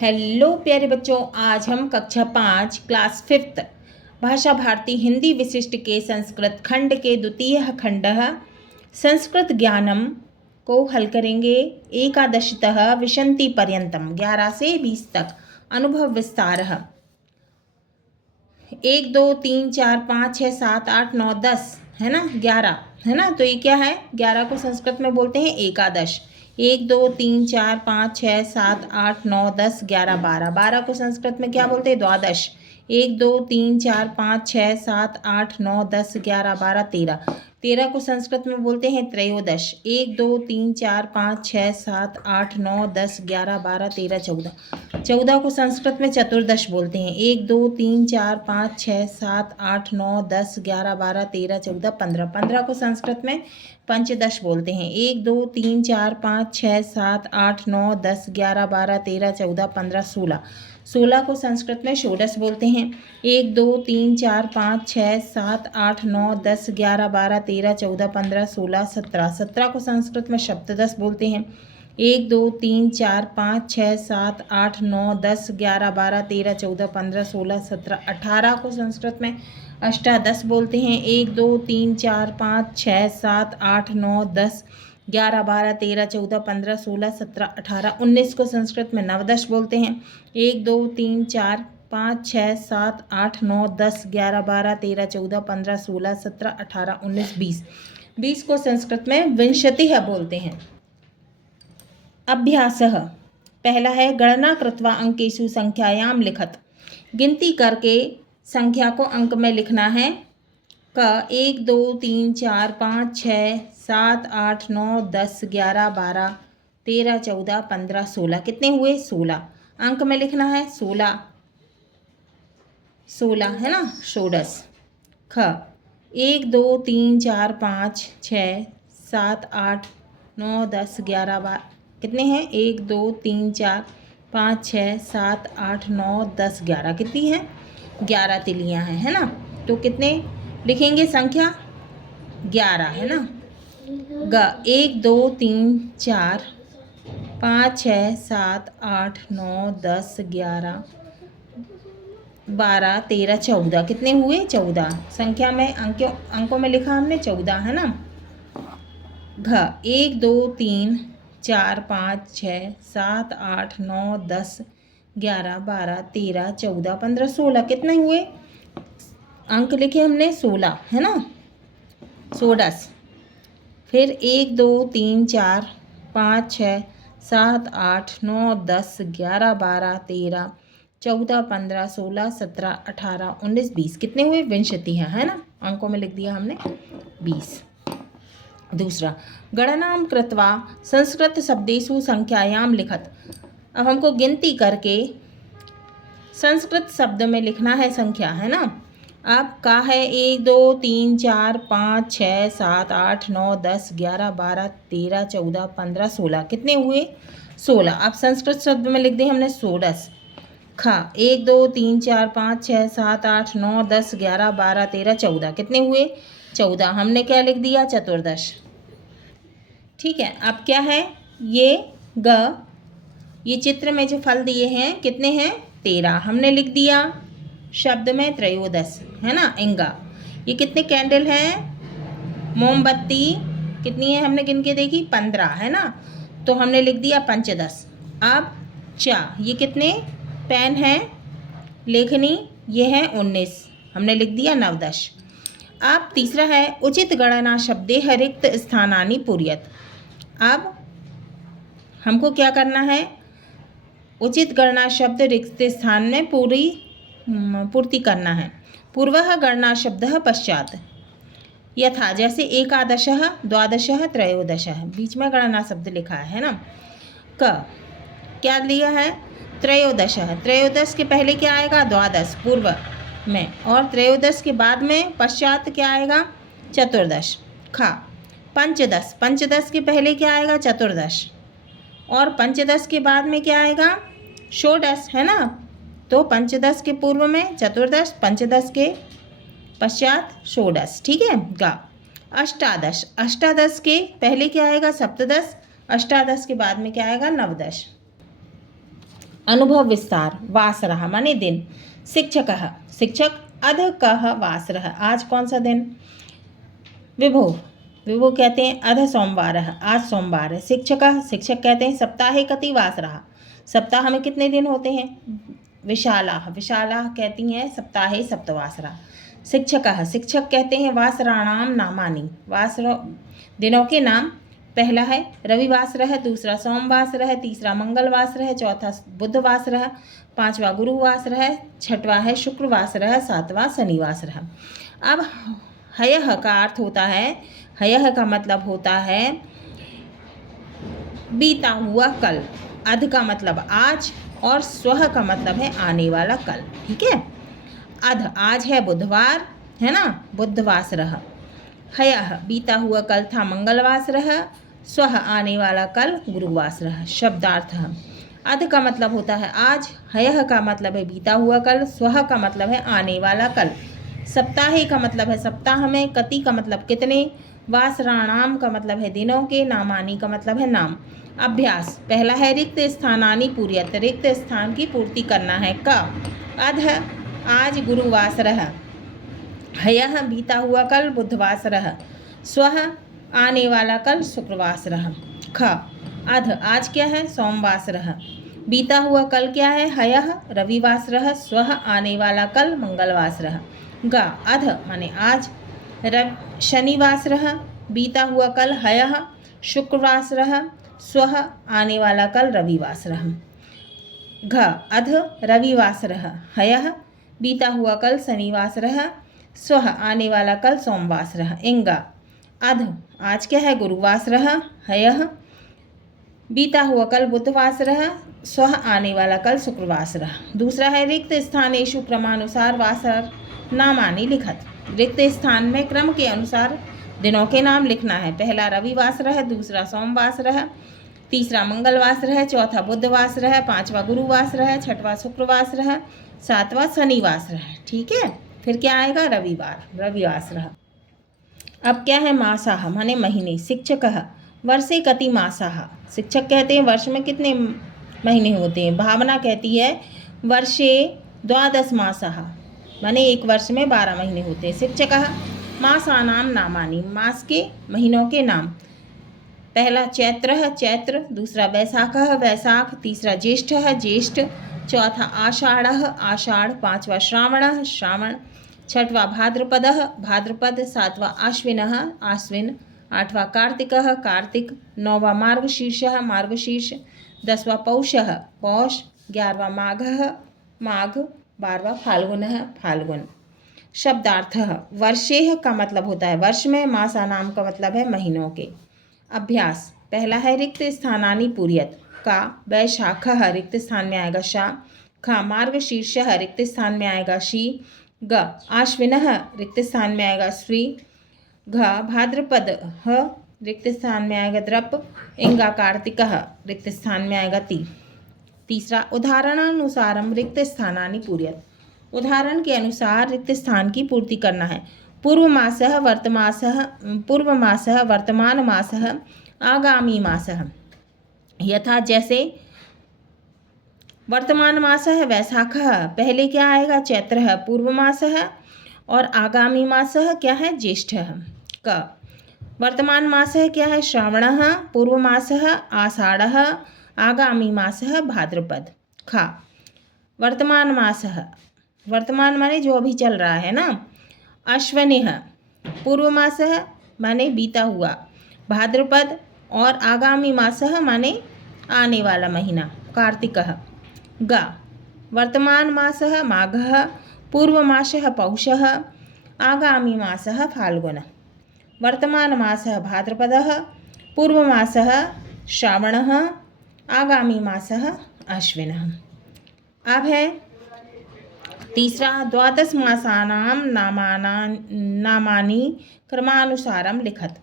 Hello प्यारे बच्चों, आज हम कक्षा 5 क्लास 5 भाषा भारती हिंदी विशिष्ट के संस्कृत खंड के द्वितीय खंड संस्कृत ज्ञानम को हल करेंगे। एकादशतः विशन्ति पर्यंतम 11 से 20 तक अनुभव विस्तार। 1 2 3 4 5 6 7 8 9 10 है ना, 11 है ना। तो ये क्या है, 11 को संस्कृत में बोलते हैं एकादश। 1 2 3 4 5 6 7 8 9 10 11 12। 12 को संस्कृत में क्या बोलते हैं, द्वादश। 1 2 3 4 5 6 7 8 9 10 11 12 13। 13 को संस्कृत में बोलते हैं त्रयोदश। 1 2 3 4 5 6 7 8 9 10 11 12 13 14। 14 को संस्कृत में चतुर्दश बोलते हैं। 1 2 3 4 5 6 7 8 9 10 11 12 13 14 15। 15 को संस्कृत में पंचदश बोलते हैं। 1 2 3 4 5 6 7 8 9 10 11 12 13 14 15 16। 16 को संस्कृत में षोडश बोलते हैं। 1 2 3 4 5 6 7 8 9 10 11 12 13 14 15 16 17। 17 को संस्कृत में सप्तदश बोलते हैं। 1 2 3 4 5 6 7 8 9 10 11 12 13 14 15 16 17। 18 को संस्कृत में अष्टादश बोलते हैं। 1 2 3 4 5 6 7 8 9 10 11 12 13 14 15 16 17 18। 19 को संस्कृत में नवदश बोलते हैं। 1 2 3 4 5 6 7 8 9 10 11 12 13 14 15 16 17 18 19 20। 20 को संस्कृत में विंशतिः बोलते हैं। अभ्यासः पहला है गणना कृत्वा अंकेषु संख्यायाम लिखत। गिनती करके संख्या को अंक में लिखना है। क 1 2 3 4 5 6 7 8 9 10 11 12 13 14 15 16। कितने हुए, 16। अंक में लिखना है 16, 16 है ना, षोडश। ख 1 2 3 4 5 6 7 8 9 10 11 12। कितने हैं, 1 2 3 4 5 6 7 8 9 10 11। कितनी हैं, 11 तिलियाँ हैं, है ना। तो कितने लिखेंगे संख्या, 11 है ना। ग 1 2 3 4 5 6 7 8 9 10 11 12 13 14। कितने हुए, 14। संख्या में अंकों में लिखा हमने 14 है ना। घ 1 2 3 4 5 6 7 8 9 10 11 12 13 14 15 16। कितने हुए, अंक लिखे हमने 16 है ना, षोडश। फिर 1 2 3 4 5 6 7 8 9 10 11 12 13 14 15 16 17 18 19 20। कितने हुए, विंशति है ना। अंकों में लिख दिया हमने 20। दूसरा गणनाम कृत्वा संस्कृत शब्देषु संख्यायाम लिखत। अब हमको गिनती करके संस्कृत शब्द में लिखना है संख्या, है ना। अब का है, 1 2 3 4 5 6 7 8 9 10 11 12 13 14 15 16। कितने हुए, 16। अब संस्कृत शब्द में लिख दें हमने षोडश। खा 1 2 3 4 5 6 7 8 9 10 11 12 13 14। कितने हुए, 14। हमने क्या लिख दिया, चतुर्दश। ठीक है। अब क्या है, ये चित्र में जो फल दिए हैं कितने हैं, 13। हमने लिख दिया शब्द में त्रयोदश, है ना, इंगा। ये कितने कैंडल हैं, मोमबत्ती कितनी है, हमने गिन के देखी 15 है ना। तो हमने लिख दिया पंचदश। अब ये कितने पेन हैं, लेखनी, ये है 19। हमने लिख दिया नवदश। अब तीसरा है उचित गणना शब्दे रिक्त स्थानानि पूर्यत। अब हमको क्या करना है, उचित गणना शब्द रिक्त स्थान में पूर्ति करना है। पूर्वः गणना शब्दः पश्चात, यथा जैसे एकादशः द्वादशः त्रयोदशः, बीच में गणना शब्द लिखा है ना। क क्या लिया है, त्रयोदशः। त्रयोदश के पहले क्या आएगा, द्वादश पूर्व में, और त्रयोदश के बाद में पश्चात क्या आएगा, चतुर्दश। खा पंचदश। पंचदश के पहले क्या आएगा, चतुर्दश, और पंचदश के बाद में क्या आएगा, षोडश, है ना। तो पंचदश के पूर्व में चतुर्दश, पंचदश के पश्चात षोडश। ठीक है। गा अष्टादश। अष्टादश के पहले क्या आएगा, सप्तदश, अष्टादश के बाद में क्या आएगा, नवदश। अनुभव विस्तार। वासरः माने दिन। शिक्षकः शिक्षक। अधकः वासरः आज कौन सा दिन। विभो विभो कहते हैं अध सोमवारः आज सोमवार है। शिक्षकः शिक्षक कहते हैं सप्ताहे कति वासरः सप्ताह में कितने दिन होते हैं। विशालाः विशालाः कहती हैं सप्ताहे सप्तवासरः। शिक्षकः शिक्षक कहते हैं वासराणाम नामानि वासर दिनों के नाम। पहला है रविवासरः, दूसरा सोमवासरः, तीसरा मंगलवासरः, चौथा बुधवासरः, पांचवा गुरुवासरः, छठवां है शुक्रवासरः, सातवां शनिवासरः। अब हयः का अर्थ होता है, हयः का मतलब होता है बीता हुआ कल, अध का मतलब आज और स्वः का मतलब है आने वाला कल। ठीक है, अध आज है बुधवार है ना, बुधवासरः। हयः बीता हुआ कल था मंगलवासरः, स्वः आने वाला कल गुरुवासरः। शब्दार्थ अध का मतलब होता है आज, हयः का मतलब है बीता हुआ कल, स्वः का मतलब है आने वाला कल, सप्ताहे का मतलब है सप्ताह में, कति का मतलब कितने, वासराणाम का मतलब है दिनों के, नामानी का मतलब है नाम। अभ्यास पहला है रिक्त स्थानानि पूर्यत रिक्त स्थान की पूर्ति करना है। क अध आज गुरुवासरः, हयः बीता हुआ कल बुधवासरः, स्वः आने वाला कल शुक्रवासरः। ख अध आज क्या है सोमवासरः, बीता हुआ कल क्या है हयः रविवासरः, स्वः आने वाला कल मंगलवासरः। ग अध माने आज शनिवासरः, बीता हुआ कल हयः शुक्रवासरः, स्वः आने वाला कल रविवासरः। घ अध रविवासरः, हयः बीता हुआ कल शनिवासरः, स्वः आने वाला कल सोमवासरः। इंगा अध आज क्या है गुरुवासरः, हयः बीता हुआ कल बुधवासरः, स्वः आने वाला कल शुक्रवासरः। दूसरा है रिक्त स्थानेषु क्रमानुसार वासर नामानि लिखत रिक्त स्थान में क्रम के अनुसार दिनों के नाम लिखना है। पहला रविवासरः, दूसरा सोमवासरः, तीसरा मंगलवासरः, चौथा बुधवासरः, पांचवा गुरुवासरः, छठवां शुक्रवासरः, सातवां शनिवासरः। ठीक है, फिर क्या आएगा रविवार रविवासरः। अब क्या है मासाः माने महीने। शिक्षकः वर्षे कति मासाः शिक्षक कहते हैं वर्ष में कितने महीने होते हैं। भावना कहती है वर्षे द्वादश मासाः माने एक वर्ष में 12 महीने होते हैं। शिक्षकः मासानां नामानि मास के महीनों के नाम। पहला चैत्रः चैत्र, दूसरा वैशाखः वैशाख, तीसरा ज्येष्ठः ज्येष्ठ, चौथा आषाढ़ः आषाढ़, पांचवा श्रावणः श्रावण, छठवां भाद्रपदः भाद्रपद, सातवां आश्विनः आश्विन, आठवां कार्तिकः कार्तिक, नौवां मार्गशीर्षः मार्गशीर्ष, 10वां पौषः पौष, 11वां माघः माघ, 12वां फाल्गुनः फाल्गुन। शब्दार्थः वर्षेह का मतलब होता है वर्ष में, मासानाम का मतलब है महीनों के। अभ्यास पहला है रिक्त स्थानानि पूर्यत। का वैशाखः रिक्त स्थान में आएगा शा। खा मार्गशीर्षः रिक्त स्थान में आएगा शी। ग आश्विनः रिक्त स्थान में आएगा श्री। घ भाद्रपद ह रिक्त स्थान में आएगा द्रप। इंगा कार्तिकः रिक्त स्थान में आएगा ती। तीसरा उदाहरणानुसारम रिक्त स्थानानि पूर्यत उदाहरण के अनुसार रिक्त स्थान की पूर्ति करना है। पूर्वमासः वर्तमान मासः आगामी मासः। यथा जैसे वर्तमान मासः वैशाखः, पहले क्या आएगा चैत्रः पूर्वमासः और आगामी मासः क्या है ज्येष्ठः। क वर्तमान मासः क्या है श्रावणः, पूर्वमासः आषाढ़ः, आगामी मासः भाद्रपद। खा वर्तमान मासः वर्तमान माने जो अभी चल रहा है ना। अश्वनिः पूर्वमासः माने बीता हुआ, भाद्रपद और आगामी मासः माने आने वाला महीना कार्तिकः। गा वर्तमान मासः माघः, पूर्वमासः पौषः, आगामी मासः फाल्गुन। वर्तमान मासः भाद्रपदः, पूर्वमासः श्रावणः, आगामी मासः अश्विनः। अब है तीसरा द्वादश मासानां नामानि क्रमानुसारम लिखत।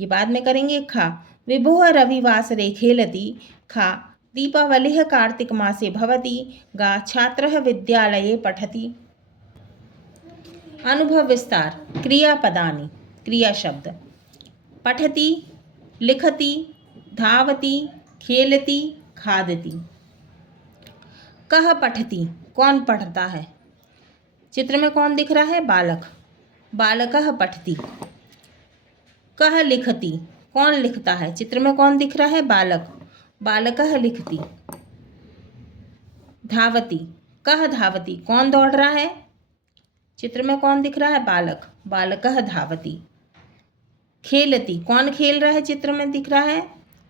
ये बाद में करेंगे। खा विभुः रविवासरे खेलति। खा दीपावलिः कार्तिक मासे भवति। गा छात्रः विद्यालये पठति। अनुभव विस्तार। क्रियापदानि क्रिया शब्द। पठति, लिखति, धावति, खेलति, खादति। कह पठती, कौन पढ़ता है? चित्र में कौन दिख रहा है? बालक। बालकः पठति। कह लिखती, कौन लिखता है? चित्र में कौन दिख रहा है? बालक। बालकः लिखति। धावती, कह धावती, कौन दौड़ रहा है? चित्र में कौन दिख रहा है? बालक। बालकः धावति। खेलती, कौन खेल रहा है? चित्र में दिख रहा है।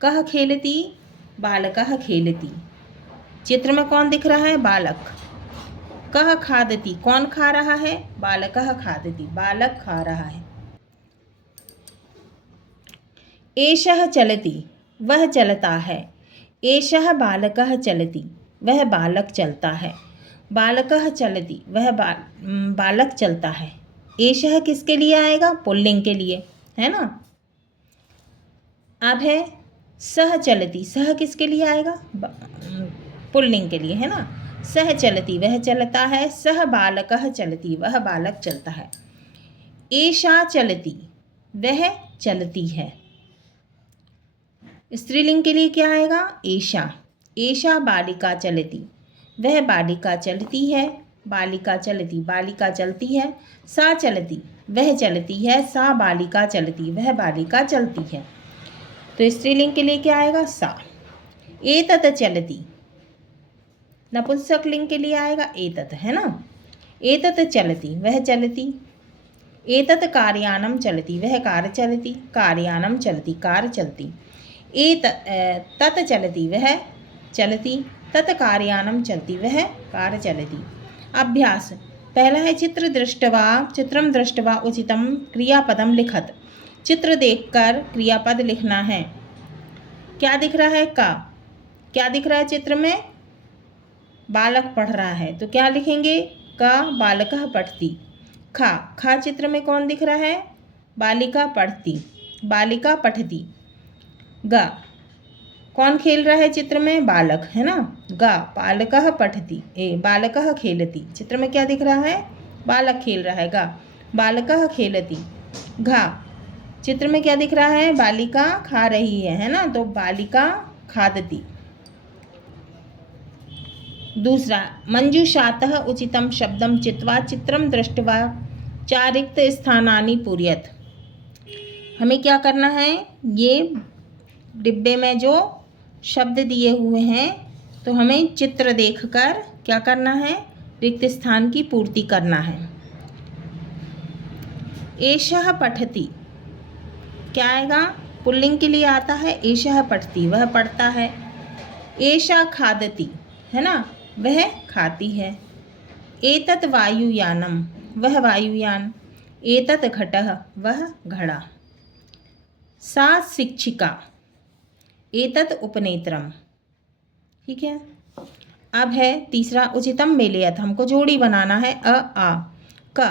कह खेलती, बालकः खेलति। चित्र में कौन दिख रहा है? बालक। कह खादति, कौन खा रहा है? बालकः खादति, बालक खा रहा है। एषः चलति, वह चलता है। एषः बालकः चलति, वह बालक चलता है। बालकः चलति, वह बालक चलता है। एषः किसके लिए आएगा? पुल्लिंग के लिए, है ना। अब है सह चलति, सह किसके लिए आएगा? पुल्लिंग के लिए, है ना। सह चलति, वह चलता है। सह बालकः चलति, वह बालक चलता है। एषा चलति, वह चलती है। स्त्रीलिंग के लिए क्या आएगा? एषा। एषा बालिका चलति, वह बालिका चलती है। बालिका चलती, बालिका चलती है। सा चलती, वह चलती है। सा बालिका चलती, वह बालिका चलती है। तो स्त्रीलिंग के लिए क्या आएगा? सा। एतत् चलति, नपुंसक लिंग के लिए आएगा एतत्, है ना। एतत् चलति, वह चलती। एतत् कार्यानम चलति, वह कार चलती। कार्यानम चलति, कार चलती। तत् चलति, वह चलती। तत् कार्यानम चलति, वह कार चलती। अभ्यास पहला है चित्रं दृष्ट्वा उचितं क्रियापदं लिखत। चित्र देखकर क्रियापद लिखना है। क्या दिख रहा है? का। क्या दिख रहा है चित्र में? बालक पढ़ रहा है, तो क्या लिखेंगे? का बालकः पठति। खा, खा चित्र में कौन दिख रहा है? बालिका पढ़ती, बालिका पठति। गा, कौन खेल रहा है चित्र में? बालक, है ना। गा बालकः पठति, बालकः खेलति। चित्र में क्या दिख रहा है? बालक खेल रहा है। गा बालकः खेलति। घा, चित्र में क्या दिख रहा है? बालिका खा रही है ना, तो बालिका खादति। दूसरा, मंजूषातः उचितं शब्दं चित्वा चित्रं दृष्ट्वा चारिक्त स्थानानि पूरयत। हमें क्या करना है? ये डिब्बे में जो शब्द दिए हुए हैं, तो हमें चित्र देखकर क्या करना है? रिक्त स्थान की पूर्ति करना है। एषः पठति, क्या आएगा? पुल्लिंग के लिए आता है। एषः पठति, वह पढ़ता है। एषा खादति, है ना, वह खाती है। एतत् वायुयानम, वह वायुयान। एतत् घटः, वह घड़ा। सा शिक्षिका। एतत् उपनेत्रम। ठीक है। अब है तीसरा, उचितम मेलयत, हमको जोड़ी बनाना है। अ आ। क,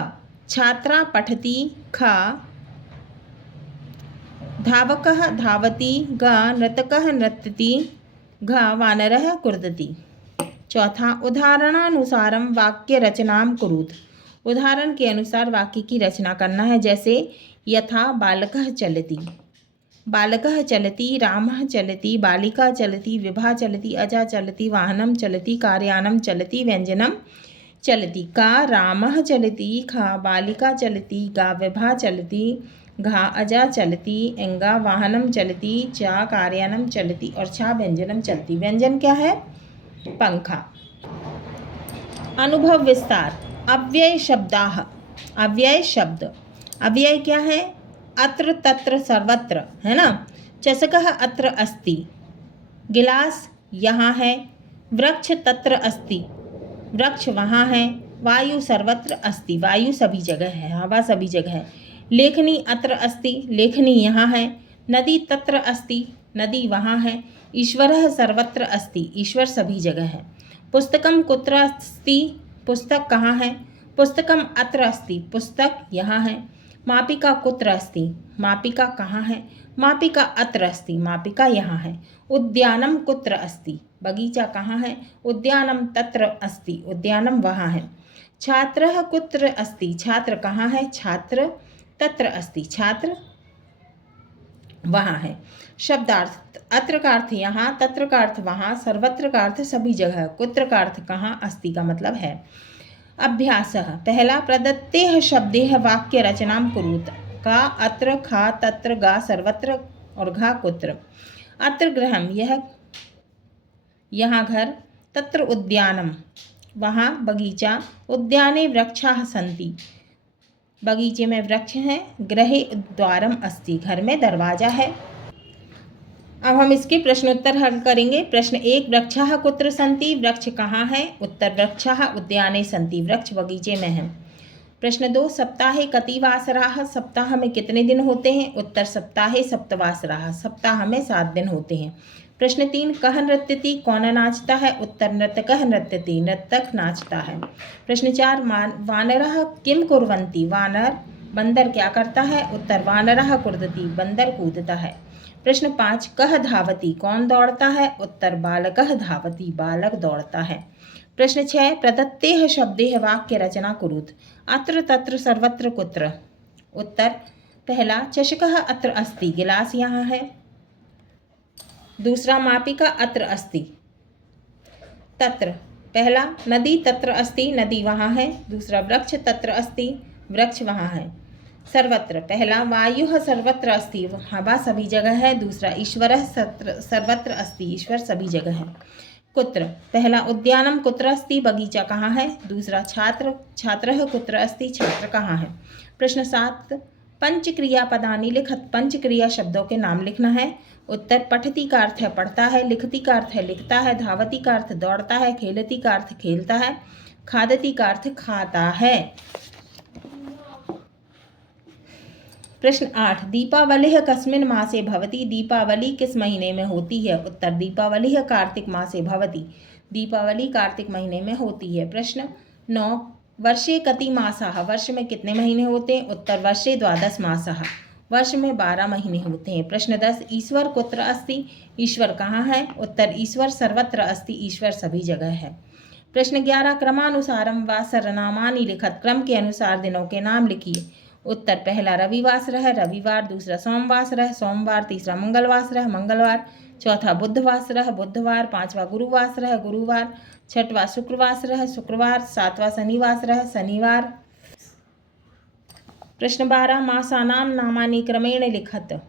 छात्रा पठति। ख, धावकः धावति। ग, नर्तकः नृत्यति। घ, वानरः कूर्दति। चौथा, उदाहरणानुसारम वाक्य रचनाम कुरुत। उदाहरण के अनुसार वाक्य की रचना करना है। जैसे यथा बालकः चलति, बालकः चलति, रामः चलति, बालिका चलति, विभा चलति, अजा चलति, वाहनम चलति, कार्यानम चलति, व्यंजनम चलति। का रामः चलति। खा बालिका चलति। गा विभा चलति। घा अजा चलति। एंगा वाहनम चलति। चा कार्यानम चलति और छा व्यंजनम चलति। व्यंजन क्या है? पंखा। अनुभव विस्तार। अव्यय शब्दाः, अव्यय शब्द। अव्यय क्या है? अत्र तत्र सर्वत्र, है ना। चषकः अत्र अस्ति, गिलास यहाँ है। वृक्ष तत्र अस्ति, वृक्ष वहाँ है। वायु सर्वत्र अस्ति, वायु सभी जगह है, हवा सभी जगह है। लेखनी अत्र अस्ति, लेखनी यहाँ है। नदी तत्र अस्ति, नदी वहाँ है। ईश्वरः सर्वत्र अस्ति, ईश्वर सभी जगह है। पुस्तकम कुत्र अस्ति, पुस्तक कहाँ है? पुस्तकम अत्र अस्ति, पुस्तक यहाँ है। मापिका कुत्र अस्ति, मापिका कहाँ है? मापिका अत्र अस्ति, मापिका यहाँ है। उद्यानम कुत्र अस्ति, बगीचा कहाँ है? उद्यानम तत्र अस्ति, उद्यानम वहाँ है। छात्रः कुत्र अस्ति, छात्र कहाँ है? छात्र तत्र अस्ति, छात्र वहाँ है। शब्दार्थ, अत्र का अर्थ यहाँ, तत्र का अर्थ वहाँ, सर्वत्र का अर्थ सभी जगह, कुत्र का अर्थ कहाँ, अस्ति का मतलब है। अभ्यासः, पहला, प्रदत्तेः शब्देः वाक्य रचनां कुरुत। का, अत्र, खा, तत्र, गा, सर्वत्र और घा, कुत्र। अत्र गृहं, यह यहाँ घर, तत्र उद्यानम, वहाँ बगीचा, उद्याने वृक्षाः सन्ति, बगीचे में वृक्ष हैं, गृहे द्वारम अस्ति, घर में दरवाजा है। अब हम इसके प्रश्नोत्तर हल करेंगे। प्रश्न 1, वृक्षाः कुत्र सन्ति, वृक्ष कहाँ है, उत्तर वृक्षाः उद्याने सन्ति, वृक्ष बगीचे में हैं। प्रश्न 2, सप्ताहे कति वासराः, सप्ताह में कितने दिन होते हैं, उत्तर सप्ताहे सप्तवासराः, सप्ताह में 7 दिन होते हैं। प्रश्न 3, कः नृत्यति, कौन नाचता है, उत्तर नर्तकः नृत्यति, नर्तक नाचता है। प्रश्न 4, वानरः किं कुर्वन्ति, वानर बंदर क्या करता है, उत्तर वानरः कूर्दति, बंदर कूदता है। प्रश्न 5, कः धावति, कौन दौड़ता है, उत्तर बालकः धावति, बालक दौड़ता है। प्रश्न 6, प्रदत्तेः शब्देः वाक्य रचना कुरुत। अत्र, तत्र, सर्वत्र, कुत्र। उत्तर, पहला, चषकः अत्र अस्ति, गिलास यहाँ है। दूसरा, मापिका अत्र अस्ति। तत्र, पहला, नदी तत्र अस्ति, नदी वहाँ है। दूसरा, वृक्ष तत्र अस्ति, वृक्ष वहाँ है। सर्वत्र, पहला, वायुः सर्वत्र अस्ति, हवा सभी जगह है। दूसरा, ईश्वरः सर्वत्र अस्ति, ईश्वर सभी जगह है। कुत्र, पहला, उद्यानम कुत्र अस्ति, बगीचा कहाँ है। दूसरा, छात्रः कुत्र अस्ति, छात्र कहाँ है। प्रश्न 7, पंचक्रियापदानि लिखत, पंचक्रिया शब्दों के नाम लिखना है। उत्तर, पठति का अर्थ है पढ़ता है, लिखति का अर्थ है लिखता है, धावति का अर्थ दौड़ता है, खेलति का अर्थ खेलता है, खादति का अर्थ खाता है। प्रश्न 8, दीपावलिः कस्मिन् मासे भवति, दीपावली किस महीने में होती है। उत्तर, दीपावलिः कार्तिक मासे भवति, दीपावली कार्तिक महीने में होती है। प्रश्न 9, वर्षे कति मासाः, वर्ष में कितने महीने होते हैं। उत्तर, वर्षे 12 मासाः, वर्ष में 12 महीने होते हैं। प्रश्न 10, ईश्वर कुत्र अस्ति, ईश्वर कहाँ है। उत्तर, ईश्वर सर्वत्र अस्ति, ईश्वर सभी जगह है। प्रश्न 11, क्रमानुसारम वासरनामानि लिखत, क्रम के अनुसार दिनों के नाम लिखिए। उत्तर, पहला रविवासरः, रविवार। दूसरा, सोमवासरः, सोमवार। तीसरा, मंगलवासरः, मंगलवार। चौथा, बुधवासरः, बुधवार। पांचवा, गुरुवासरः, गुरुवार। छठवां, शुक्रवासरः, शुक्रवार। सातवां, शनिवासरः, शनिवार। प्रश्न 12, मासानां नामानि क्रमेण लिखत,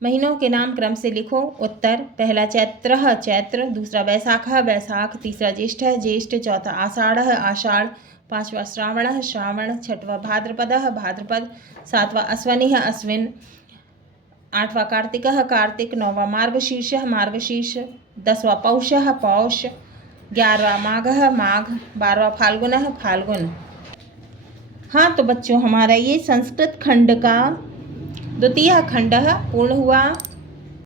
महीनों के नाम क्रम से लिखो। उत्तर, पहला चैत्रः, चैत्र। दूसरा, वैशाखः, वैशाख। तीसरा, ज्येष्ठः, ज्येष्ठ। चौथा, आषाढ़ः, आषाढ़। पांचवा, श्रावणः, श्रावण। छठवा, भाद्रपदः, भाद्रपद। सातवां, अश्विनः, अश्विन। आठवां, कार्तिकः, कार्तिक। नौवां, मार्गशीर्षः, मार्गशीर्ष। 10वां, पौषः, पौष। 11वां, माघः, माघ। 12वां, फाल्गुनः, फाल्गुन। हाँ तो बच्चों, हमारा ये संस्कृत खंड का द्वितीय खंड पूर्ण हुआ।